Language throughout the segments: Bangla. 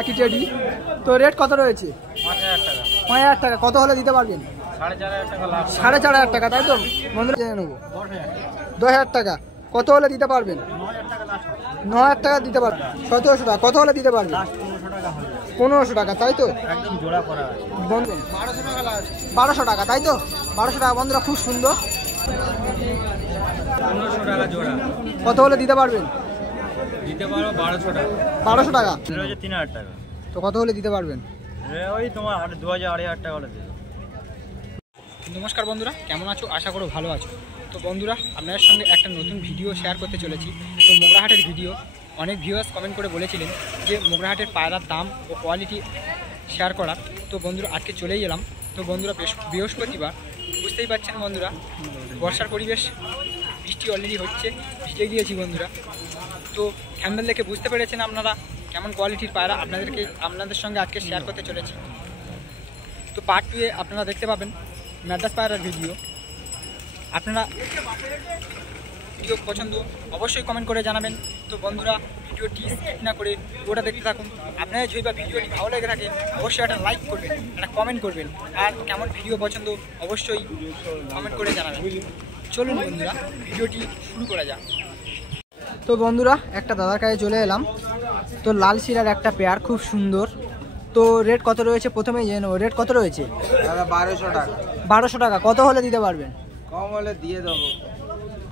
খাকি টেডি। তো রেট কত রয়েছে? 5,000 টাকা। কত হলে দিতে পারবেন? 4,500 টাকা, তাই তো বন্ধুরা? জেনে নেবো 10,000 টাকা। কত হলে দিতে পারবেন? 9,000 টাকা দিতে পারবেন। 1700 টাকা। কত হলে দিতে পারবেন? 1500 টাকা, তাই তো? একদম জোড়া করা আছে বন্ধু 1200 টাকা, তাই তো? 1200 টাকা বন্ধুরা, খুব সুন্দর। 1500 টাকা জোড়া। কত হলে দিতে পারবেন? দিতে পারো 1200 টাকা। 1200 টাকা। 3000 টাকা। তো কত হলে দিতে পারবেন? ওই তোমার 2000 টাকা হলে দেবো। নমস্কার বন্ধুরা, কেমন আছো? আশা করো ভালো আছো। তো বন্ধুরা, আপনাদের সঙ্গে একটা নতুন ভিডিও শেয়ার করতে চলেছি। তো মোগরাহাটের ভিডিও অনেক ভিউয়ার্স কমেন্ট করে বলেছিলেন যে মোগরাহাটের পায়রার দাম ও কোয়ালিটি শেয়ার করার। তো বন্ধুরা, আজকে চলেই এলাম। তো বন্ধুরা, বৃহস্পতিবার, বুঝতেই পারছেন বন্ধুরা, বর্ষার পরিবেশ, বৃষ্টি অলরেডি হচ্ছে, ভিজে গিয়েছি বন্ধুরা। তো হ্যান্ডেল দেখে বুঝতে পেরেছেন আপনারা কেমন কোয়ালিটির পায়রা আপনাদের সঙ্গে আজকে শেয়ার করতে চলেছি। তো পার্ট 2-এ আপনারা দেখতে পাবেন ম্যাড্রাস পায়রার ভিডিও। আপনারা ভিডিও পছন্দ অবশ্যই কমেন্ট করে জানাবেন। তো বন্ধুরা, ভিডিওটি স্কিপ না করে পুরোটা দেখতে থাকুন। আপনাদের যদি বা ভিডিওটি ভালো লেগে থাকে অবশ্যই একটা লাইক করবেন, একটা কমেন্ট করবেন, আর কেমন ভিডিও পছন্দ অবশ্যই কমেন্ট করে জানাবেন। চলুন বন্ধুরা, ভিডিওটি শুরু করা যাক। তো বন্ধুরা, একটা দাদার কাছে চলে এলাম। তো লাল শিরার একটা পেয়ার, খুব সুন্দর। তো রেট কত রয়েছে প্রথমেই জেনে নেবো। রেট কত রয়েছে? দাদা 1200 টাকা। 1200 টাকা। কত হলে দিতে পারবেন? কম হলে দিয়ে দেবো।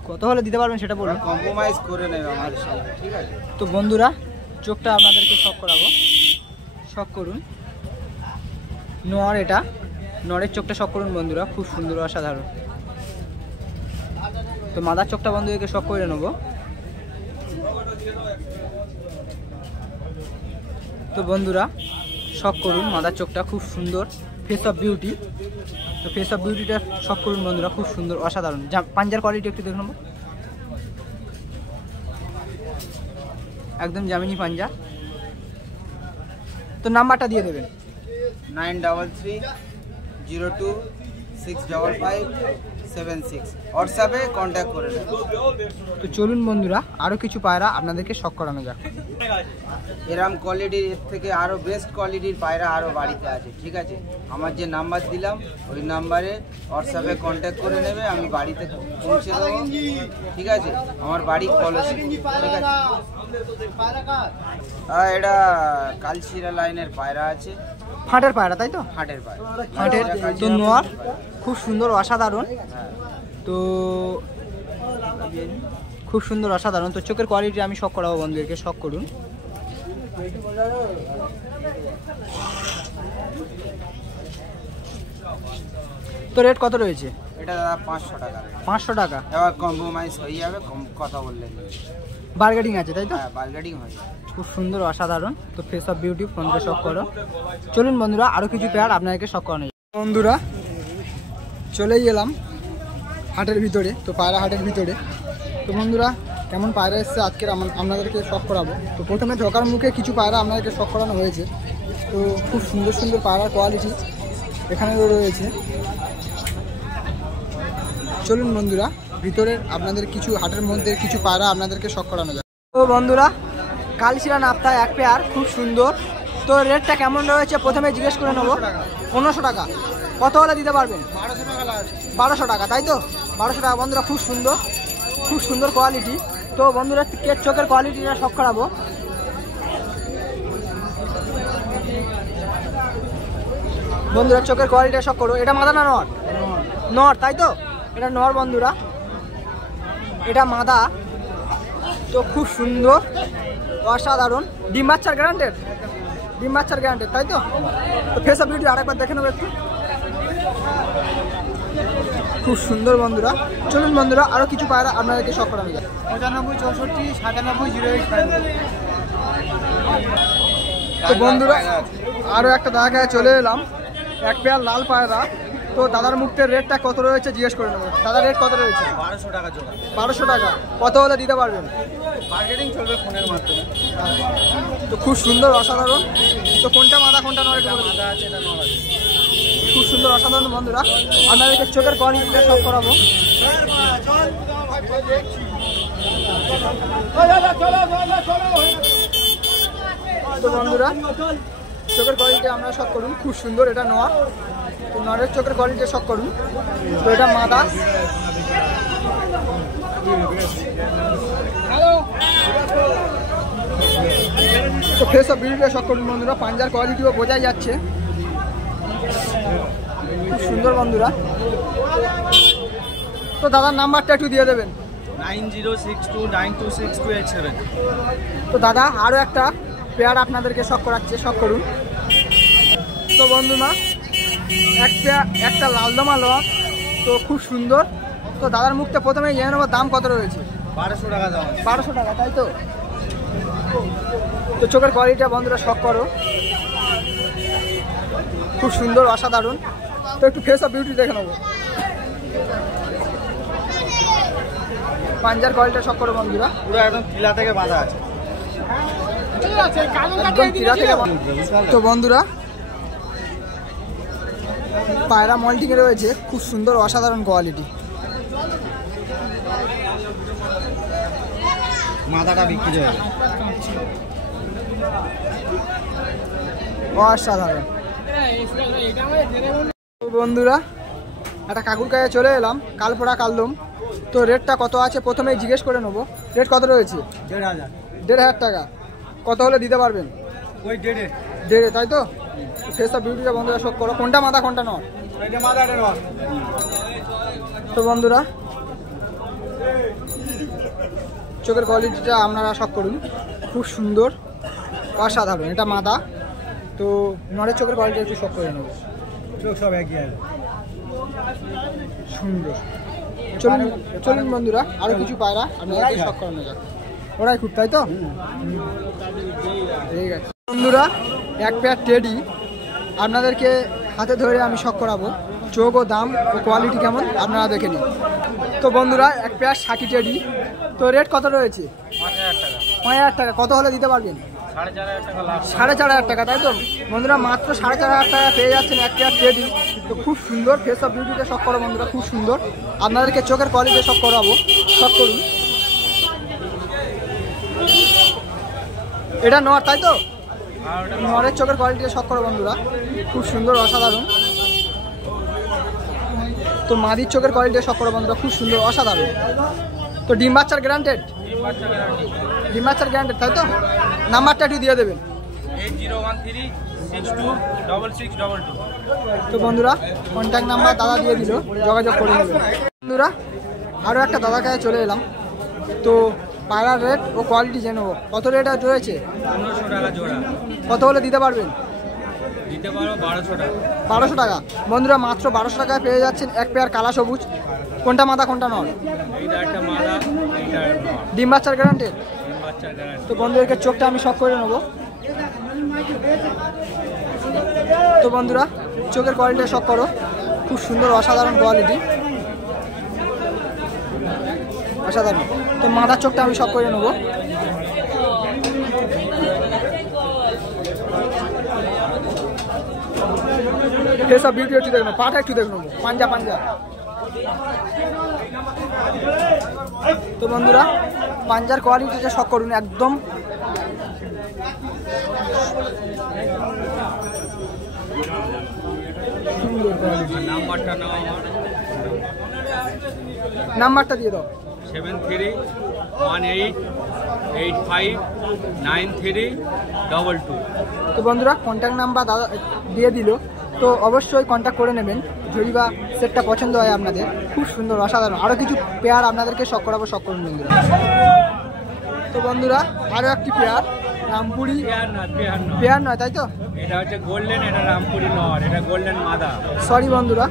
কত হলে দিতে পারবেন সেটা বলুন। কম্প্রোমাইজ করে নেবে আমাদের সাথে, ঠিক আছে? তো বন্ধুরা, চোখটা আপনাদেরকে শক করাবো। শক করুন। নর, এটা নরের চোখটা শক করুন বন্ধুরা, খুব সুন্দর, অসাধারণ। তো মাদার চোখটা বন্ধুদেরকে শক করে নেবো। তো বন্ধুরা, শক করুন মাদার চোখটা, খুব সুন্দর, ফেস অফ বিউটি। তো ফেস অফ বিউটিটা শক করুন বন্ধুরা, খুব সুন্দর, অসাধারণ। পাঞ্জার কোয়ালিটি একটু দেখে নেবো, একদম জামিনি পাঞ্জা। তো নাম্বারটা দিয়ে দেবেন। 9302655576 হোয়াটসঅ্যাপে কন্ট্যাক্ট করে নেবেন। তো চলুন বন্ধুরা, আরও কিছু পায়রা আপনাদেরকে শক করানো যাক। এরম কোয়ালিটির, এর থেকে আরও বেস্ট কোয়ালিটির পায়রা আরও বাড়িতে আছে, ঠিক আছে? আমার যে নাম্বার দিলাম ওই নাম্বারে হোয়াটসঅ্যাপে কন্ট্যাক্ট করে নেবে, আমি বাড়িতে পৌঁছে দেবো, ঠিক আছে? আমার বাড়ি কলসি, ঠিক আছে? এটা কালশিরা লাইনের পায়রা আছে, ফাটের পায়রা, তাই তো? হাটের পায়রা, ফাটের। তো নোয়ার খুব সুন্দর, অসাধারণ। তো খুব সুন্দর, অসাধারণ। তো চোখের কোয়ালিটি আমি শক করাবো বন্ধুদেরকে, শক করুন। তো রেট কত রয়েছে? এটা দাদা 500 টাকা। 500 টাকা। এবার কম্প্রোমাইজ হয়ে যাবে, কম কথা বললেন। বার্গেটিং আছে, তাই তো? হ্যাঁ, বার্গেটিং হয়ে যাবে। খুব সুন্দর, অসাধারণ। তো ফেস অফ বিউটি, ফোনকে শক করো। চলুন বন্ধুরা, আরও কিছু পেয়ার আপনাদেরকে শক করানো যায়। বন্ধুরা, চলেই এলাম হাটের ভিতরে। তো পায়রা হাটের ভিতরে। তো বন্ধুরা, কেমন পায়রা এসছে আজকে আপনাদেরকে শক করাবো। তো প্রথমে ঢোকার মুখে কিছু পায়রা আপনাদেরকে শক করানো হয়েছে। তো খুব সুন্দর সুন্দর পায়রার কোয়ালিটি এখানেও রয়েছে। চলুন বন্ধুরা, ভিতরের আপনাদের কিছু হাটের মধ্যে কিছু পায়রা আপনাদেরকে শক করানো যায়। তো বন্ধুরা, কালশিরা নাপ্তা এক পেয়ার, খুব সুন্দর। তো রেটটা কেমন রয়েছে প্রথমে জিজ্ঞেস করে নেবো। 1500 টাকা। কত হলে দিতে পারবেন? 1200 টাকা, তাই তো? 1200 টাকা বন্ধুরা, খুব সুন্দর, খুব সুন্দর কোয়ালিটি। তো বন্ধুরা, চোখের কোয়ালিটিটা শক করাবো। বন্ধুরা, চোখের কোয়ালিটিটা শক করো। এটা মাদা না নর? নর, তাই তো? এটা নর বন্ধুরা, এটা মাদা। তো খুব সুন্দর, অসাধারণ। ডিম বাচ্চার গ্যারান্টেড, ডিম বাচ্চার গ্যারান্টেড, তাই তো? তো ফেস অফ বিউটি আরেকবার দেখে নেবো একটু। খুব সুন্দর বন্ধুরা। চলুন বন্ধুরা, আরও কিছু পায়রা আপনাদেরকে শক করানো যায়। 95 64 97 08। তো বন্ধুরা, আরও একটা দাদা কাছে চলে এলাম, এক পেয়ার লাল পায়রা। তো দাদার মুখের রেটটা কত রয়েছে জিজ্ঞেস করে নেবো। দাদার রেট কত রয়েছে? 1200 টাকা জোড়া। 1200 টাকা। কত হলে দিতে পারবেন? মার্কেটিং চলবে ফোনের মাধ্যমে। তো খুব সুন্দর, অসাধারণ। তো কোনটা মাদা কোনটা নর? মাদা আছে, এটা নর আছে। খুব সুন্দর, অসাধারণ বন্ধুরা। আপনাদেরকে চোখের কোয়ালিটিটা সব করাবো। তো বন্ধুরা চোখের কোয়ালিটি আমরা শখ করুন, খুব সুন্দর। এটা নর, তো নরের চোখের কোয়ালিটি শখ করুন। তো এটা মাদা, তো ফেস অফ বিউটিটা শখ করুন বন্ধুরা। পাঞ্জার কোয়ালিটিও বোঝাই যাচ্ছে, খুব সুন্দর বন্ধুরা। তো দাদার নাম্বারটা একটু দিয়ে দেবেন। 9062926287। তো দাদা আরও একটা পেয়ার আপনাদেরকে শখ করাচ্ছে, শখ করুন। তো বন্ধুরা একটা লালদমা লক, তো খুব সুন্দর। তো দাদার মুখটা প্রথমে জেনে নেবো দাম কত রয়েছে। 1200 টাকা দাম। 1200 টাকা, তাই তো? তো চোখের কোয়ালিটিটা বন্ধুরা শখ করো, খুব সুন্দর, অসাধারণ। তো একটু ফেস অফ বিউটি দেখে নেবো। পাঞ্জার কোয়ালিটিটা শখ করো বন্ধুরা, পুরো একদম কিলা থেকে বাঁধা আছে। একদম কিলা থেকে। তো বন্ধুরা পায়রা মল্টিংয়ে রয়েছে, খুব সুন্দর, অসাধারণ কোয়ালিটি। মাথাটা বিক্রি হয়ে গেল। অসাধারণ। তো বন্ধুরা একটা কাকুর কাছে চলে এলাম, কালপোড়া কালদম। তো রেটটা কত আছে প্রথমেই জিজ্ঞেস করে নেবো। রেট কত রয়েছে? 1500। 1500 টাকা। কত হলে দিতে পারবেন? ওই 1.5। 1.5, তাই তো? ফেস অফ বিউটিটা বন্ধুরা শখ করো। কোনটা মাথা কোনটা নয়? এটা মাথাটা নয়। তো বন্ধুরা চোখের কোয়ালিটিটা আপনারা শখ করুন, খুব সুন্দর, অসাধারণ। এটা মাদা, তো নরের চোখের কোয়ালিটি একটু শখ করে নেবো। চোখ সব একই আছে, সুন্দর। চলুন চলুন বন্ধুরা আরও কিছু পায়রা আপনাদেরকে শখ করানো যাক। ওরাই খুব, তাই তো? ঠিক আছে বন্ধুরা, এক পেয়ার টেডি আপনাদেরকে হাতে ধরে আমি শখ করাবো। চোখ ও দাম ও কোয়ালিটি কেমন আপনারা দেখে নিন। তো বন্ধুরা এক পেয়ার শাকি টেডি, তো রেট কত রয়েছে? 5000 টাকা। 5000 টাকা। কত হলে দিতে পারবেন? 4500 টাকা লাভ। 4500 টাকা, তাই তো? বন্ধুরা মাত্র 4500 টাকা পেয়ে যাচ্ছেন এক পেয়ার টেডি। তো খুব সুন্দর, ফেস অফ বিউটিতে শখ করো বন্ধুরা, খুব সুন্দর। আপনাদেরকে চোখের কোয়ালিটি শখ করাবো, শখ করুন। এটা নর, তাই তো? নরের চোখের কোয়ালিটি শখ করো বন্ধুরা, খুব সুন্দর, অসাধারণ। তো মাদির চোখের কোয়ালিটি শখ করো বন্ধুরা, খুব সুন্দর, অসাধারণ। তো ডিম বাচ্চার গ্যারান্টেড? ডিম বাচ্চার গ্যারান্টেড, তাই তো? নাম্বারটা একটু দিয়ে দেবেন। 8013626622। তো বন্ধুরা কন্ট্যাক্ট নাম্বার দাদা দিয়ে দিল, যোগাযোগ করে নেবেন। বন্ধুরা আরও একটা দাদার কাছে চলে এলাম। তো পায়রার রেট ও কোয়ালিটি জেনে নেবো। কত রেট রয়েছে? 1500 টাকা জোড়া। কত হলে দিতে পারবেন? দিতে পারো 1200 টাকা। 1200 টাকা। বন্ধুরা মাত্র 1200 টাকায় পেয়ে যাচ্ছেন এক পেয়ার কালা সবুজ। কোনটা মাদা কোনটা নর? এইটা একটা মাদা, এইটা নর। ডিম বাচ্চার গ্যারান্টেড? ডিম বাচ্চার গ্যারান্টি। তো বন্ধুদেরকে চোখটা আমি শখ করে নেবো। তো বন্ধুরা চোখের কোয়ালিটি শখ করো, খুব সুন্দর, অসাধারণ কোয়ালিটি, অসাধারণ। তো মাথার চোখটা আমি শখ করে নেবো। ফেস অফ বিউটি একটু দেখবো, পাটা একটু দেখে নেবো, পাঞ্জা পাঞ্জা। তো বন্ধুরা পাঞ্জার কোয়ালিটিটা শখ করুন, একদম সুন্দর কোয়ালিটি। নাম্বারটা নাও আমার। নাম্বারটা দিয়ে দাও। 7318859322। তো বন্ধুরা কন্ট্যাক্ট নাম্বার দাদা দিয়ে দিল, তো অবশ্যই কন্ট্যাক্ট করে নেবেন যদি বা সেটটা পছন্দ হয় আপনাদের। খুব সুন্দর, অসাধারণ। আরও কিছু পেয়ার আপনাদেরকে শখ করাবো, শখ করুন বন্ধুরা। তো বন্ধুরা আরও একটি পেয়ার রামপুরি। পেয়ার নয়, তাই তো? এটা হচ্ছে গোল্ডেন, এটা রামপুরি নর, এটা গোল্ডেন মাদা। সরি বন্ধুরা,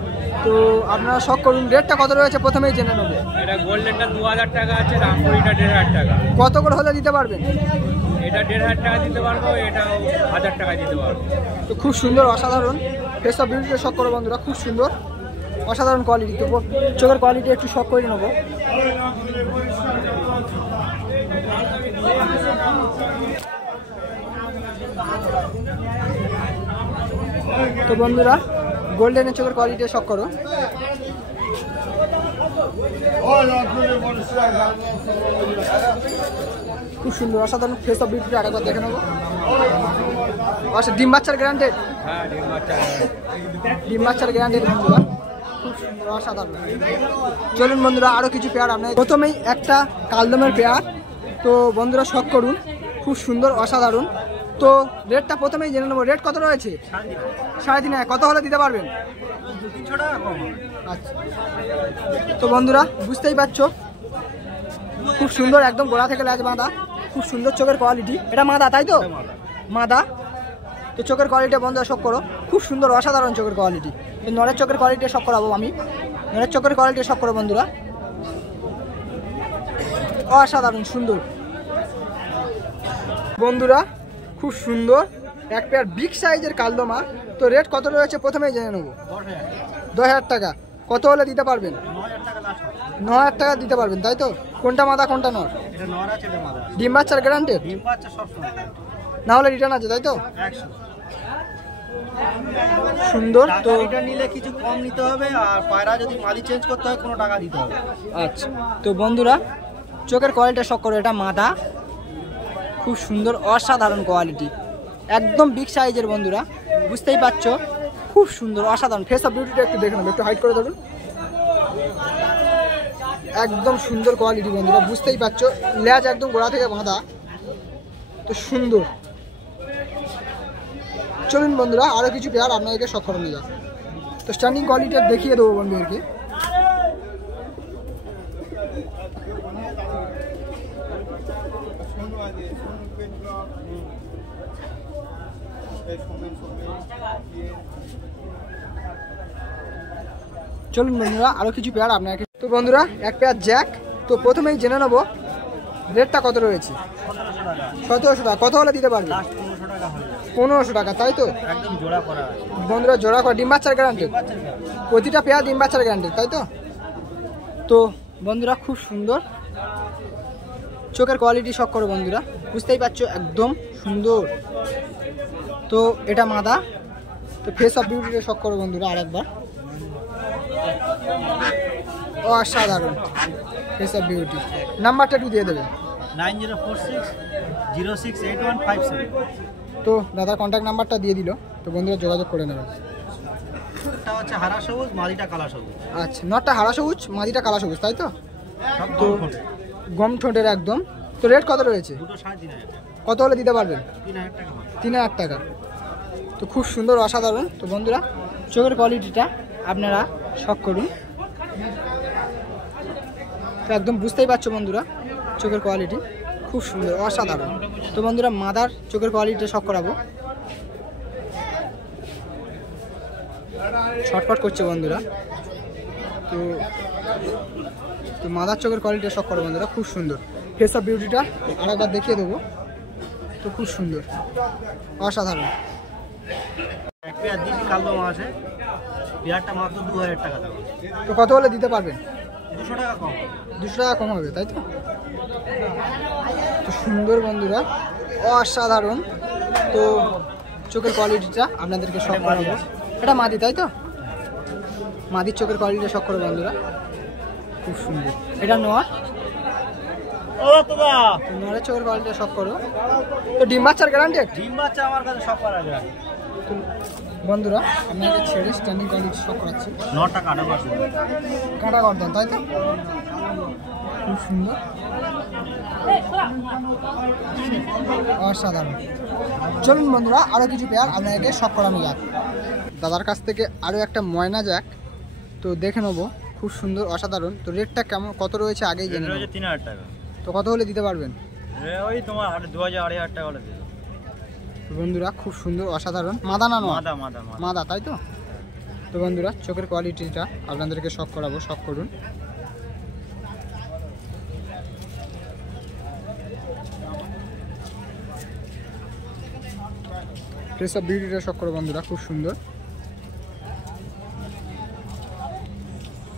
তো আপনারা শখ করুন। রেটটা কত রয়েছে প্রথমেই জেনে নেবো। এটা গোল্ডেনটা 2000 টাকা আছে, রামপুরিটা 1500 টাকা। কত করে হলে দিতে পারবেন? এটা 1500 টাকা দিতে পারবো, এটাও 1000 টাকা দিতে পারবো। তো খুব সুন্দর, অসাধারণ। ফেস অফ বিউটিতে শখ করো বন্ধুরা, খুব সুন্দর, অসাধারণ কোয়ালিটি। তো চোখের কোয়ালিটি একটু শখ করে নেবো। তো বন্ধুরা গোল্ডেনের চোখের কোয়ালিটি শখ করো। খুব সুন্দর, অসাধারণ। ফেস অফ বিউটিটা আরেকবার দেখে নেবো। আচ্ছা, ডিম বাচ্চার গ্যারান্টেড? হ্যাঁ, ডিম বাচ্চার গ্যারান্টেড বন্ধুরা, খুব সুন্দর অসাধারণ। চলুন বন্ধুরা আরও কিছু পেয়ার আপনার, প্রথমেই একটা কালদমের পেয়ার। তো বন্ধুরা শখ করুন, খুব সুন্দর অসাধারণ। তো রেটটা প্রথমেই জেনে নেবো, রেট কত রয়েছে? 3.5। কত হলে দিতে পারবেন? আচ্ছা, তো বন্ধুরা বুঝতেই পারছো, খুব সুন্দর, একদম গোড়া থেকে লেজ বাঁধা, খুব সুন্দর চোখের কোয়ালিটি। এটা মাদা তাই তো? মাদা। তো চোখের কোয়ালিটি বন্ধুরা শখ করো, খুব সুন্দর অসাধারণ চোখের কোয়ালিটি। তো নরের চোখের কোয়ালিটি শখ করাবো আমি, নরের চোখের কোয়ালিটি শখ করো বন্ধুরা, অসাধারণ সুন্দর বন্ধুরা, খুব সুন্দর এক পেয়ার বিগ সাইজের কালদমা। তো রেট কত রয়েছে প্রথমেই জেনে নেবো। 10,000 টাকা। কত হলে দিতে পারবেন? 9,000 টাকা দিতে পারবেন তাই তো? কোনটা মাদা কোনটা নর? ডিম বাচ্চার গ্যারান্টেড? না হলে রিটার্ন আছে তাই তো? সুন্দর। তো এটা নিলে কিছু কম নিতে হবে, আর পায়রা যদি মালি চেঞ্জ করতে হয় কোনো টাকা দিতে হবে। আচ্ছা, তো বন্ধুরা চোখের কোয়ালিটি শখ করো, এটা মাদা, খুব সুন্দর অসাধারণ কোয়ালিটি, একদম বিগ সাইজের বন্ধুরা, বুঝতেই পারছো, খুব সুন্দর অসাধারণ। ফেস অফ বিউটিটা একটু দেখে নেবো, একটু হাইট করে ধরুন, একদম সুন্দর কোয়ালিটি বন্ধুরা, বুঝতেই পারছো, লেজ একদম গোড়া থেকে বাঁধা, তো সুন্দর। চলুন বন্ধুরা আরও কিছু পেয়ার আপনাদেরকে শখ করানো যাক। তো স্ট্যান্ডিং কোয়ালিটি দেখিয়ে দেবো বন্ধুদেরকে। চলুন বন্ধুরা আরও কিছু পেয়ার আপনাকে। তো বন্ধুরা এক পেয়ার জ্যাক। তো প্রথমেই জেনে নেবো রেটটা কত রয়েছে। 1700 টাকা। কত হলে দিতে পারবে? 1500 টাকা তাই তো? একদম জোড়া করা বন্ধুরা জোড়া করা, ডিম বাচ্চার গ্যারান্টেড? প্রতিটা পেয়ার ডিম বাচ্চার গ্যারান্টেড তাই তো? তো বন্ধুরা খুব সুন্দর চোখের কোয়ালিটি শখ করো বন্ধুরা, বুঝতেই পারছো, একদম সুন্দর। তো এটা মাদা। তো ফেস অফ বিউটিটা শখ করো বন্ধুরা আরেকবার, অসাধারণ ফেস অফ বিউটি। নাম্বারটা একটু দিয়ে দেবেন। 9046068157। তো দাদার কন্ট্যাক্ট নাম্বারটা দিয়ে দিল, তো বন্ধুরা যোগাযোগ করে নেবেন। এটা হচ্ছে হারা সবুজ, মাদিটা কালা সবুজ। আচ্ছা, নটটা হারা সবুজ, মাদিটা কালা সবুজ তাই তো? সব তো গম ঠোঁটে। গম ঠোঁটের একদম। তো রেট কত রয়েছে? দুটো 3,500 টাকা। কত হলে দিতে পারবেন? 3,000 টাকা। 3,000 টাকা। তো খুব সুন্দর অসাধারণ। তো বন্ধুরা চোখের কোয়ালিটিটা আপনারা শখ করুন, তো একদম বুঝতেই পারছো বন্ধুরা চোখের কোয়ালিটি খুব সুন্দর অসাধারণ। তো বন্ধুরা মাদার চোখের কোয়ালিটিটা শখ করাবো, ছটফট করছে বন্ধুরা। তো তো মাদার চোখের কোয়ালিটিটা শখ করো বন্ধুরা, খুব সুন্দর। ফেস অফ বিউটিটা আরেকবার দেখিয়ে দেবো, তো খুব সুন্দর অসাধারণ। এক পেয়ার দিদি কালদমা আছে, পেয়ারটা মাত্র 2,000 টাকা দাম। তো কত হলে দিতে পারবেন? 200 টাকা কম। 200 টাকা কম হবে তাই তো? তো সুন্দর বন্ধুরা অসাধারণ। তো চোখের কোয়ালিটিটা আপনাদেরকে শখ করাবো, এটা মাদি তাই তো? মাদির চোখের কোয়ালিটিটা শখ করো বন্ধুরা, খুব সুন্দর। এটা নর। ও দাদা, নরের চোখের কোয়ালিটিটা শখ করো। তো ডিম বাচ্চার গ্যারান্টেড? ডিম বাচ্চা আমার কাছে সব পারা যায়। তো বন্ধুরা আপনাকে ছেড়ে স্ট্যান্ডিং কোয়ালিটি শখ করাচ্ছি। 9 টাকা আটা মাছ কাঁটা গর্দন তাই তো? খুব সুন্দর অসাধারণ। চলুন বন্ধুরা আরও কিছু পেয়ার আপনাদেরকে শখ করানো যাক। দাদার কাছ থেকে আরও একটা ময়না জ্যাক, তো দেখে নেবো, খুব সুন্দর অসাধারণ। তো রেটটা কেমন কত রয়েছে আগেই জেনে নেবো। 3,000 টাকা। তো কত হলে দিতে পারবেন? ওই তোমার 2,000-2,500 টাকা হলে দিও। বন্ধুরা খুব সুন্দর অসাধারণ। মাদা না নয়? মাদা মাদা মাদা। মাদা তাই তো? তো বন্ধুরা চোখের কোয়ালিটিটা আপনাদেরকে শখ করাবো, শখ করুন। ফেস অফ বিউটিটা শখ করো বন্ধুরা, খুব সুন্দর,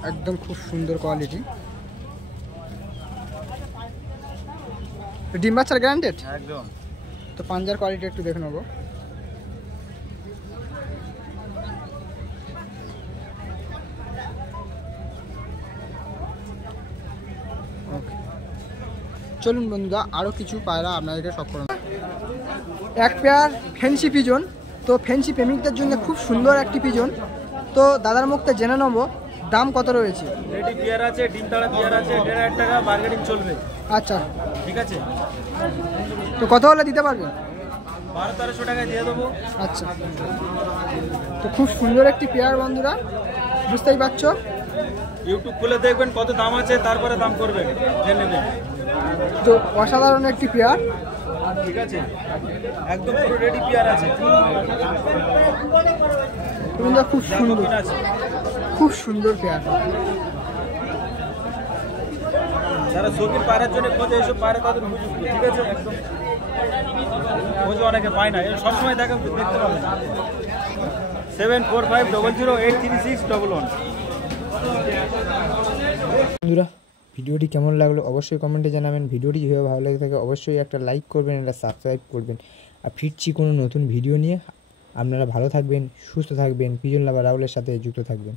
একদম খুব সুন্দর কোয়ালিটি। ডিম বাচ্চার গ্যারান্টেড একদম। তো পাঞ্জার কোয়ালিটি একটু দেখে নেবো। ওকে, চলুন বন্ধুরা আরও কিছু পায়রা আপনাদেরকে শখ করানো। এক পেয়ার ফেন্সি পিজন। তো ফেন্সি প্রেমিকদের জন্য খুব সুন্দর একটি পিজন। তো দাদার মুখতে জেনে নেবো দাম কত রয়েছে। রেডি পেয়ার আছে, ডিম তাড়া পেয়ার আছে, 1,500 টাকা বার্গেনিং চলবে। আচ্ছা, ঠিক আছে, তো কত হলে দিতে পারবেন? 1200-1300 টাকায় দিয়ে দেবো। আচ্ছা, তো খুব সুন্দর একটি পেয়ার বন্ধুরা, বুঝতেই পারছো। ইউটিউব খুলে দেখবেন কত দাম আছে, তারপরে দাম করবেন, জেনে নেবেন। তো অসাধারণ একটি পেয়ার। ঠিক আছে, একদম পুরো রেডি পেয়ার আছে। বন্ধুরা খুব সুন্দর, আছে, খুব সুন্দর পেয়ার। যারা শৌখিন পায়রার জন্য খোঁজে এইসব পায়রা তাদের উপযুক্ত। ঠিক আছে, একদম খোঁজে অনেকে পায় না, সবসময় দেখেন দেখতে পাবেন। 7450083611। বন্ধুরা ভিডিওটি কেমন লাগলো অবশ্যই কমেন্টে জানাবেন। ভিডিওটি যেভাবে ভালো লেগে থাকে অবশ্যই একটা লাইক করবেন, একটা সাবস্ক্রাইব করবেন। আর ফিরছি কোনো নতুন ভিডিও নিয়ে। আপনারা ভালো থাকবেন, সুস্থ থাকবেন, পিজন লাভার রাহুলের সাথে যুক্ত থাকবেন।